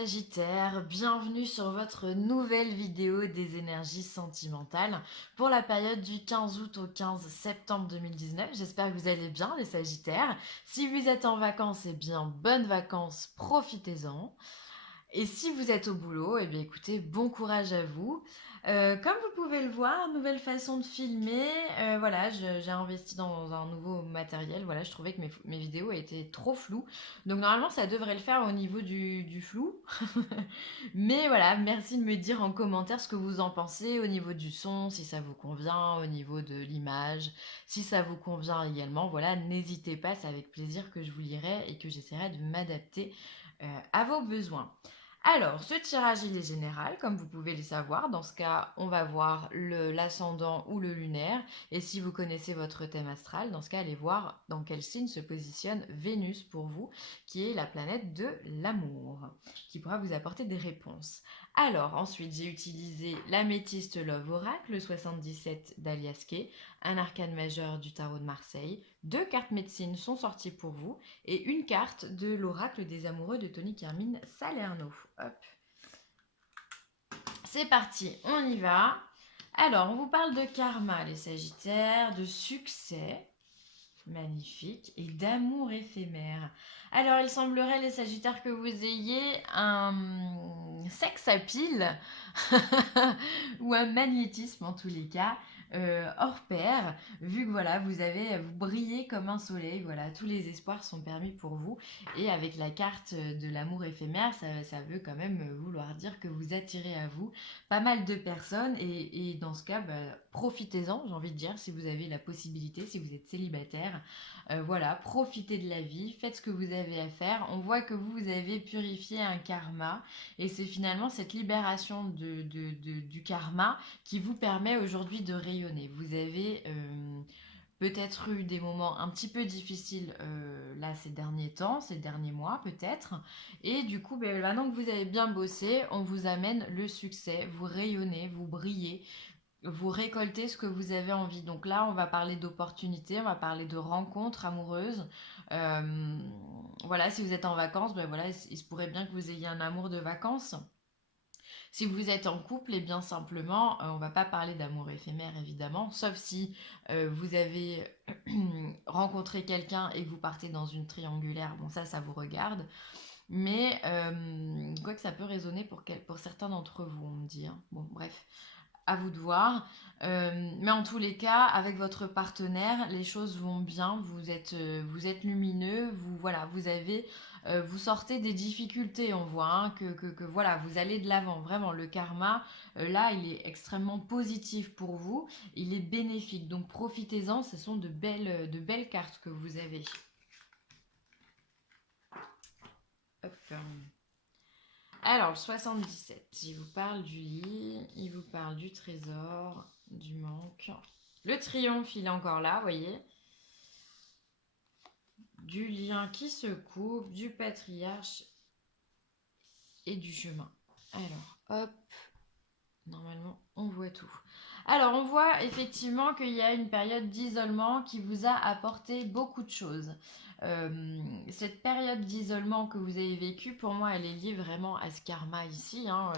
Sagittaire, bienvenue sur votre nouvelle vidéo des énergies sentimentales pour la période du 15 août au 15 septembre 2019. J'espère que vous allez bien les Sagittaires. Si vous êtes en vacances, eh bien bonnes vacances, profitez-en. Et si vous êtes au boulot, eh bien écoutez, bon courage à vous. Comme vous pouvez le voir, nouvelle façon de filmer. Voilà, j'ai investi dans un nouveau matériel. Voilà, je trouvais que mes vidéos étaient trop floues. Donc normalement, ça devrait le faire au niveau du flou. Mais voilà, merci de me dire en commentaire ce que vous en pensez au niveau du son, si ça vous convient, au niveau de l'image, si ça vous convient également. Voilà, n'hésitez pas, c'est avec plaisir que je vous lirai et que j'essaierai de m'adapter à vos besoins. Alors, ce tirage, il est général, comme vous pouvez le savoir. Dans ce cas, on va voir l'ascendant ou le lunaire. Et si vous connaissez votre thème astral, dans ce cas, allez voir dans quel signe se positionne Vénus pour vous, qui est la planète de l'amour, qui pourra vous apporter des réponses. Alors, ensuite, j'ai utilisé l'améthyste Love Oracle 77 d'Alias Kay, un arcane majeur du tarot de Marseille. 2 cartes médecine sont sorties pour vous et une carte de l'oracle des amoureux de Tony Carmine Salerno. Hop. C'est parti, on y va. Alors, on vous parle de karma, les Sagittaires, de succès, magnifique, et d'amour éphémère. Alors, il semblerait, les Sagittaires, que vous ayez un sexe à pile, ou un magnétisme en tous les cas, hors pair, vu que voilà, vous brillez comme un soleil, voilà, tous les espoirs sont permis pour vous. Et avec la carte de l'amour éphémère, ça veut quand même vouloir dire que vous attirez à vous pas mal de personnes. Et dans ce cas, profitez-en, j'ai envie de dire, si vous avez la possibilité, si vous êtes célibataire. Voilà, profitez de la vie, faites ce que vous avez à faire. On voit que vous avez purifié un karma et c'est finalement cette libération du karma qui vous permet aujourd'hui de rayonner. Vous avez peut-être eu des moments un petit peu difficiles là ces derniers temps, ces derniers mois peut-être. Et du coup, maintenant que vous avez bien bossé, on vous amène le succès. Vous rayonnez, vous brillez, vous récoltez ce que vous avez envie. Donc là, on va parler d'opportunités, on va parler de rencontres amoureuses. Euh, voilà, si vous êtes en vacances, voilà, il se pourrait bien que vous ayez un amour de vacances. Si vous êtes en couple, et bien simplement, on va pas parler d'amour éphémère évidemment, sauf si vous avez rencontré quelqu'un et que vous partez dans une triangulaire. Bon, ça vous regarde. Mais quoi que ça peut résonner pour certains d'entre vous, on me dit, hein. Bon, bref, à vous de voir. Mais en tous les cas, avec votre partenaire, les choses vont bien. Vous êtes lumineux. Voilà, vous sortez des difficultés. On voit hein, que voilà, vous allez de l'avant. Vraiment, le karma, là, il est extrêmement positif pour vous. Il est bénéfique. Donc profitez-en. Ce sont de belles cartes que vous avez. Hop. Alors, le 77, il vous parle du lit, il vous parle du trésor, du manque. Le triomphe, il est encore là, vous voyez. Du lien qui se coupe, du patriarche et du chemin. Alors, hop, normalement, on voit tout. Alors, on voit effectivement qu'il y a une période d'isolement qui vous a apporté beaucoup de choses. Cette période d'isolement que vous avez vécue, pour moi, elle est liée vraiment à ce karma ici. Hein,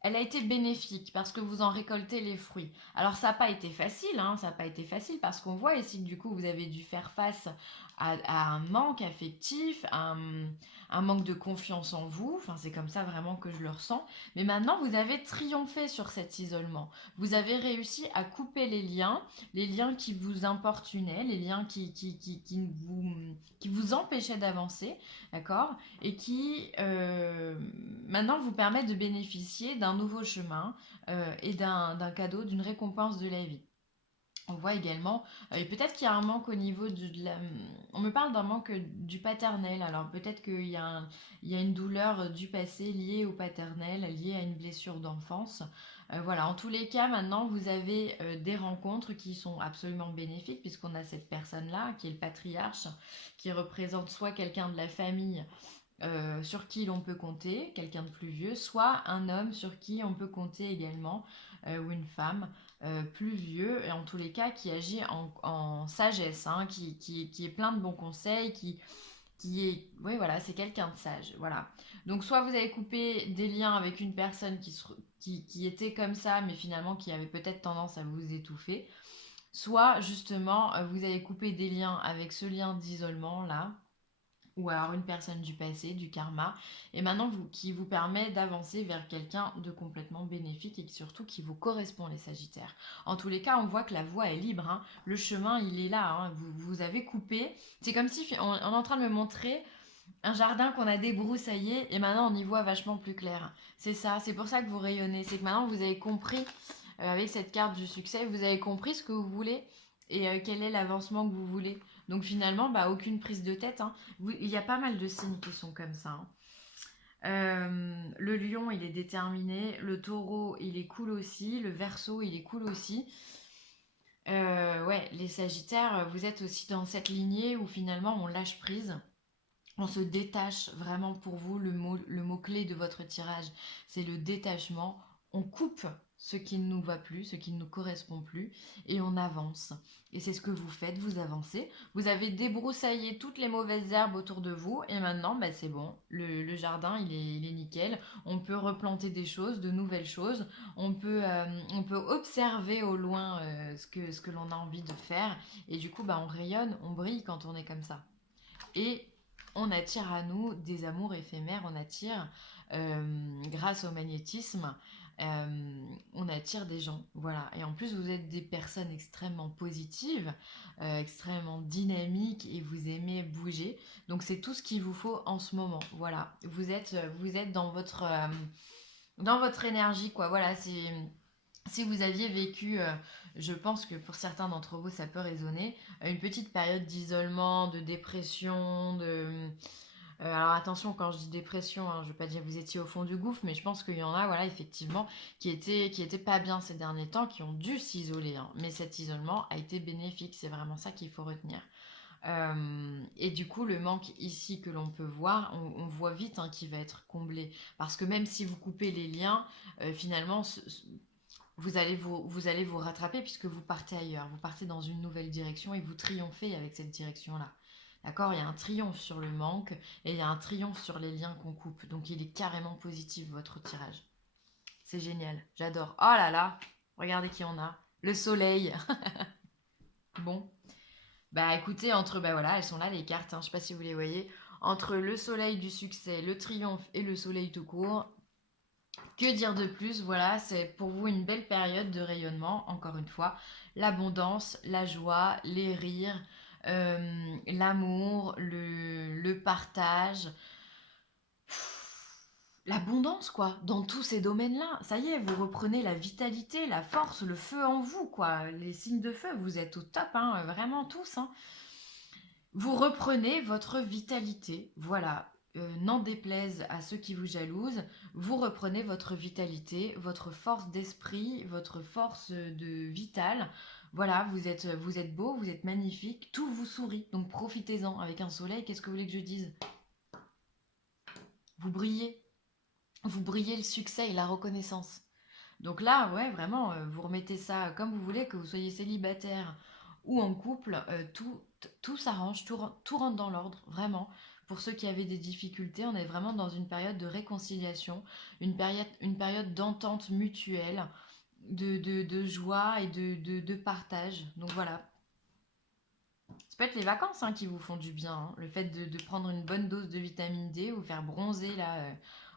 elle a été bénéfique parce que vous en récoltez les fruits. Alors ça n'a pas été facile, hein, ça n'a pas été facile parce qu'on voit ici que du coup vous avez dû faire face à un manque affectif, un manque de confiance en vous. Enfin c'est comme ça vraiment que je le ressens. Mais maintenant vous avez triomphé sur cet isolement. Vous avez réussi à couper les liens qui vous importunaient, les liens qui vous empêchaient d'avancer, d'accord, et qui maintenant vous permettent de bénéficier d'un nouveau chemin et d'un cadeau, d'une récompense de la vie. On voit également, et peut-être qu'il y a un manque au niveau de la... On me parle d'un manque du paternel, alors peut-être il y a une douleur du passé liée au paternel, liée à une blessure d'enfance. Voilà, en tous les cas, maintenant, vous avez des rencontres qui sont absolument bénéfiques, puisqu'on a cette personne-là, qui est le patriarche, qui représente soit quelqu'un de la famille sur qui l'on peut compter, quelqu'un de plus vieux, soit un homme sur qui on peut compter également, ou une femme plus vieux, et en tous les cas qui agit en sagesse, hein, qui est plein de bons conseils, Oui, voilà, c'est quelqu'un de sage, voilà. Donc soit vous avez coupé des liens avec une personne qui était comme ça, mais finalement qui avait peut-être tendance à vous étouffer, soit justement vous avez coupé des liens avec ce lien d'isolement là, ou alors une personne du passé, du karma, et maintenant qui vous permet d'avancer vers quelqu'un de complètement bénéfique et surtout qui vous correspond, les Sagittaires. En tous les cas, on voit que la voie est libre, hein. Le chemin il est là, hein. Vous avez coupé. C'est comme si on est en train de me montrer un jardin qu'on a débroussaillé et maintenant on y voit vachement plus clair. C'est ça, c'est pour ça que vous rayonnez, c'est que maintenant vous avez compris, avec cette carte du succès, vous avez compris ce que vous voulez et quel est l'avancement que vous voulez. Donc finalement, bah, aucune prise de tête, hein. Il y a pas mal de signes qui sont comme ça, hein. Le lion, il est déterminé. Le taureau, il est cool aussi. Le verseau, il est cool aussi. Ouais, les sagittaires, vous êtes aussi dans cette lignée où finalement on lâche prise. On se détache vraiment pour vous. Le mot-clé de votre tirage, c'est le détachement. On coupe ce qui ne nous va plus, ce qui ne nous correspond plus, et on avance. Et c'est ce que vous faites, vous avancez. Vous avez débroussaillé toutes les mauvaises herbes autour de vous, et maintenant, bah, c'est bon. Le jardin, il est nickel. On peut replanter des choses, de nouvelles choses. On peut observer au loin ce que l'on a envie de faire. Et du coup, bah, on rayonne, on brille quand on est comme ça. Et on attire à nous des amours éphémères, on attire, grâce au magnétisme, on attire des gens, voilà. Et en plus, vous êtes des personnes extrêmement positives, extrêmement dynamiques et vous aimez bouger. Donc c'est tout ce qu'il vous faut en ce moment, voilà. Vous êtes dans votre énergie, quoi. Voilà, c'est si vous aviez vécu, je pense que pour certains d'entre vous, ça peut résonner, une petite période d'isolement, de dépression, alors attention, quand je dis dépression, hein, je ne veux pas dire que vous étiez au fond du gouffre, mais je pense qu'il y en a, voilà, effectivement, qui étaient pas bien ces derniers temps, qui ont dû s'isoler, hein. Mais cet isolement a été bénéfique, c'est vraiment ça qu'il faut retenir. Et du coup, le manque ici que l'on peut voir, on voit vite, hein, qu'il va être comblé. Parce que même si vous coupez les liens, finalement, vous allez vous rattraper puisque vous partez ailleurs, vous partez dans une nouvelle direction et vous triomphez avec cette direction-là. D'accord? Il y a un triomphe sur le manque et il y a un triomphe sur les liens qu'on coupe. Donc il est carrément positif votre tirage. C'est génial, j'adore. Oh là là, regardez qui on a. Le soleil. Bon, bah écoutez, bah voilà, elles sont là les cartes, hein, je sais pas si vous les voyez. Entre le soleil du succès, le triomphe et le soleil tout court, que dire de plus? Voilà, c'est pour vous une belle période de rayonnement, encore une fois. L'abondance, la joie, les rires, l'amour, le partage. L'abondance, quoi, dans tous ces domaines-là. Ça y est, vous reprenez la vitalité, la force, le feu en vous, quoi. Les signes de feu, vous êtes au top, hein, vraiment tous, hein. Vous reprenez votre vitalité, voilà. N'en déplaise à ceux qui vous jalousent, vous reprenez votre vitalité, votre force d'esprit, votre force de vitale. Voilà, vous êtes beau, vous êtes magnifique, tout vous sourit. Donc profitez-en. Avec un soleil, qu'est-ce que vous voulez que je dise? Vous brillez. Vous brillez le succès et la reconnaissance. Donc là, ouais, vraiment, vous remettez ça comme vous voulez, que vous soyez célibataire ou en couple, tout s'arrange, tout rentre dans l'ordre, vraiment. Pour ceux qui avaient des difficultés, on est vraiment dans une période de réconciliation, une période d'entente mutuelle, de joie et de partage. Donc voilà. Ça peut être les vacances, hein, qui vous font du bien, hein. Le fait de prendre une bonne dose de vitamine D ou faire bronzer là,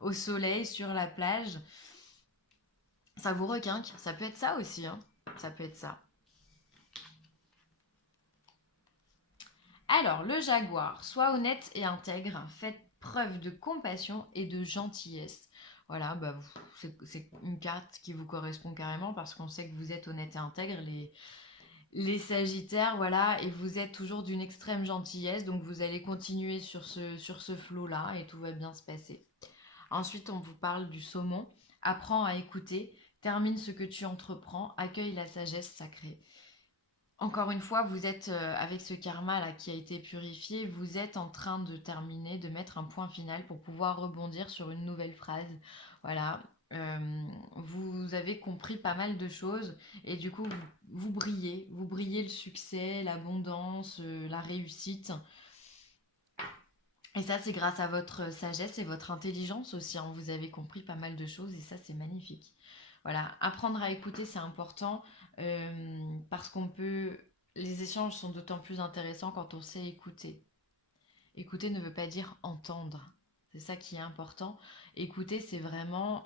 au soleil, sur la plage. Ça vous requinque, ça peut être ça aussi, hein. Ça peut être ça. Alors, le jaguar, sois honnête et intègre, faites preuve de compassion et de gentillesse. Voilà, bah, c'est une carte qui vous correspond carrément parce qu'on sait que vous êtes honnête et intègre, les sagittaires, voilà, et vous êtes toujours d'une extrême gentillesse, donc vous allez continuer sur ce flot-là et tout va bien se passer. Ensuite, on vous parle du saumon. Apprends à écouter, termine ce que tu entreprends, accueille la sagesse sacrée. Encore une fois, vous êtes avec ce karma là qui a été purifié, vous êtes en train de terminer, de mettre un point final pour pouvoir rebondir sur une nouvelle phrase. Voilà, vous avez compris pas mal de choses et du coup vous brillez le succès, l'abondance, la réussite. Et ça, c'est grâce à votre sagesse et votre intelligence aussi, hein. Vous avez compris pas mal de choses et ça, c'est magnifique. Voilà, apprendre à écouter, c'est important parce qu'on peut... Les échanges sont d'autant plus intéressants quand on sait écouter. Écouter ne veut pas dire entendre. C'est ça qui est important. Écouter, c'est vraiment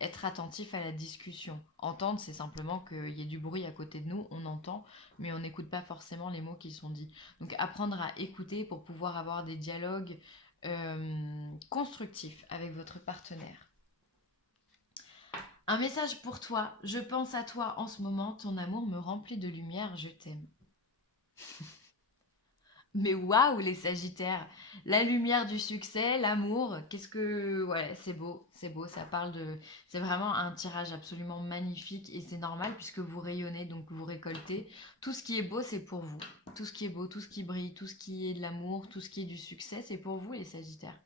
être attentif à la discussion. Entendre, c'est simplement qu'il y ait du bruit à côté de nous, on entend, mais on n'écoute pas forcément les mots qui sont dits. Donc apprendre à écouter pour pouvoir avoir des dialogues constructifs avec votre partenaire. Un message pour toi. Je pense à toi en ce moment. Ton amour me remplit de lumière. Je t'aime. Mais waouh, les Sagittaires! La lumière du succès, l'amour, qu'est-ce que... Ouais, c'est beau, ça parle de... C'est vraiment un tirage absolument magnifique et c'est normal puisque vous rayonnez, donc vous récoltez. Tout ce qui est beau, c'est pour vous. Tout ce qui est beau, tout ce qui brille, tout ce qui est de l'amour, tout ce qui est du succès, c'est pour vous, les Sagittaires.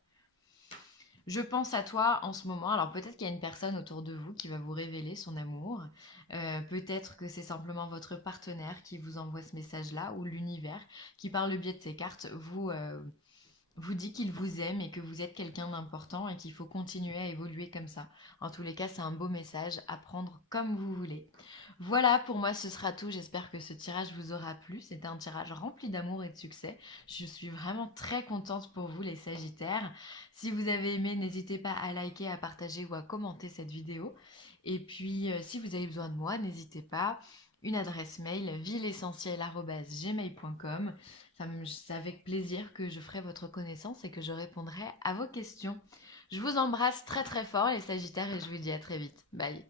Je pense à toi en ce moment. Alors peut-être qu'il y a une personne autour de vous qui va vous révéler son amour. Peut-être que c'est simplement votre partenaire qui vous envoie ce message-là ou l'univers qui, par le biais de ses cartes, vous dit qu'il vous aime et que vous êtes quelqu'un d'important et qu'il faut continuer à évoluer comme ça. En tous les cas, c'est un beau message à prendre comme vous voulez. Voilà, pour moi, ce sera tout. J'espère que ce tirage vous aura plu. C'était un tirage rempli d'amour et de succès. Je suis vraiment très contente pour vous, les Sagittaires. Si vous avez aimé, n'hésitez pas à liker, à partager ou à commenter cette vidéo. Et puis, si vous avez besoin de moi, n'hésitez pas. Une adresse mail, villeessentielle@gmail.com. C'est avec plaisir que je ferai votre connaissance et que je répondrai à vos questions. Je vous embrasse très très fort les Sagittaires et je vous dis à très vite. Bye.